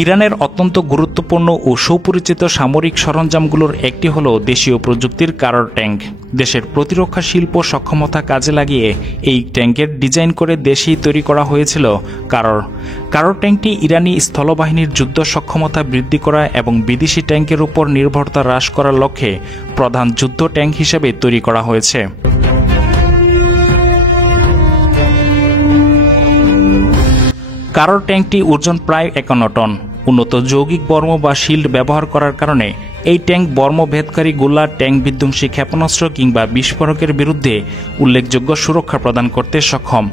ইরানের অত্যন্ত গুরুত্বপূর্ণ ও সুপরিচিত সামরিক সরঞ্জামগুলোর একটি হল দেশীয় প্রযুক্তির কারর ট্যাঙ্ক। দেশের প্রতিরক্ষা শিল্প সক্ষমতা কাজে লাগিয়ে এই ট্যাঙ্কের ডিজাইন করে দেশেই তৈরি করা হয়েছিল কারর ট্যাঙ্কটি ইরানি স্থলবাহিনীর যুদ্ধ সক্ষমতা বৃদ্ধি করা এবং বিদেশি ট্যাঙ্কের উপর নির্ভরতা হ্রাস করার লক্ষ্যে প্রধান যুদ্ধ ট্যাঙ্ক হিসেবে তৈরি করা হয়েছে। কারর ট্যাঙ্কটি ওজন প্রায় 51 টন। উন্নত যৌগিক বর্ম বা শিল্ড ব্যবহার করার কারণে এই ট্যাঙ্ক বর্মভেদকারী গোলা, ট্যাঙ্ক বিধ্বংসী ক্ষেপণাস্ত্র কিংবা বিস্ফোরকের বিরুদ্ধে উল্লেখযোগ্য সুরক্ষা প্রদান করতে সক্ষম।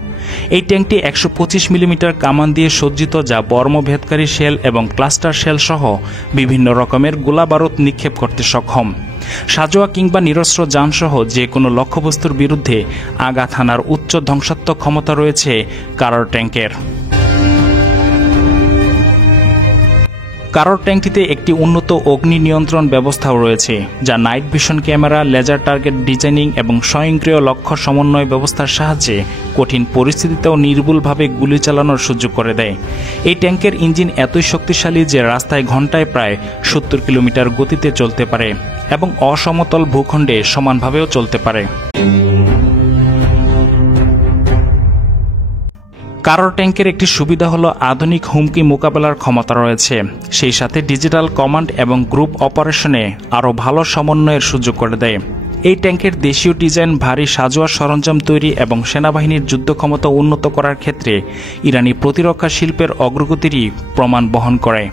এই ট্যাঙ্কটি 125 মিলিমিটার কামান দিয়ে সজ্জিত, যা বর্মভেদকারী শেল এবং ক্লাস্টার শেল সহ বিভিন্ন রকমের গোলা বারুদ নিক্ষেপ করতে সক্ষম। সাজোয়া কিংবা নিরস্ত্র যানসহ যে কোনো লক্ষ্যবস্তুর বিরুদ্ধে আঘাত হানার উচ্চ ধ্বংসাত্মক ক্ষমতা রয়েছে কারর ট্যাঙ্কের। কারর ট্যাঙ্কটিতে একটি উন্নত অগ্নি নিয়ন্ত্রণ ব্যবস্থাও রয়েছে, যা night vision camera, laser target designing এবং স্বয়ংক্রিয় লক্ষ্য সমন্বয় ব্যবস্থার সাহায্যে কঠিন পরিস্থিতিতেও নির্ভুলভাবে গুলি চালানোর সুযোগ করে দেয়। এই ট্যাঙ্কের ইঞ্জিন এতই শক্তিশালী যে রাস্তায় ঘন্টায় প্রায় 70 কিলোমিটার গতিতে চলতে পারে এবং অসমতল ভূখণ্ডে সমানভাবেও চলতে পারে। কারর ট্যাঙ্কের একটি সুবিধা হলো আধুনিক হুমকি মোকাবেলার ক্ষমতা রয়েছে, সেই সাথে ডিজিটাল কমান্ড এবং গ্রুপ অপারেশনে আরও ভালো সমন্বয়ের সুযোগ করে দেয়। এই ট্যাঙ্কের দেশীয় ডিজাইন ভারী সাজোয়া সরঞ্জাম তৈরি এবং সেনাবাহিনীর যুদ্ধ ক্ষমতা উন্নত করার ক্ষেত্রে ইরানি প্রতিরক্ষা শিল্পের অগ্রগতিরই প্রমাণ বহন করে।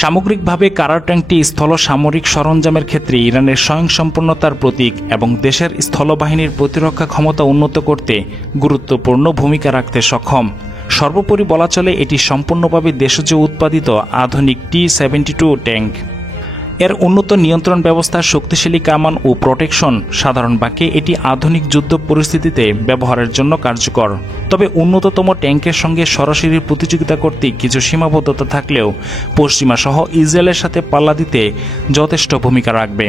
সামগ্রিকভাবে কারর ট্যাঙ্কটি স্থল সামরিক সরঞ্জামের ক্ষেত্রে ইরানের স্বয়ংসম্পূর্ণতার প্রতীক এবং দেশের স্থলবাহিনীর প্রতিরক্ষা ক্ষমতা উন্নত করতে গুরুত্বপূর্ণ ভূমিকা রাখতে সক্ষম। সর্বোপরি বলা চলে এটি সম্পূর্ণভাবে দেশজ উৎপাদিত আধুনিক T-72 ট্যাঙ্ক। এর উন্নত নিয়ন্ত্রণ ব্যবস্থা, শক্তিশালী কামান ও প্রোটেকশন সাধারণ বাক্যে এটি আধুনিক যুদ্ধ পরিস্থিতিতে ব্যবহারের জন্য কার্যকর। তবে উন্নততম ট্যাঙ্কের সঙ্গে সরাসরি প্রতিযোগিতা করতে কিছু সীমাবদ্ধতা থাকলেও পশ্চিমা সহ ইসরায়েলের সাথে পাল্লা দিতে যথেষ্ট ভূমিকা রাখবে।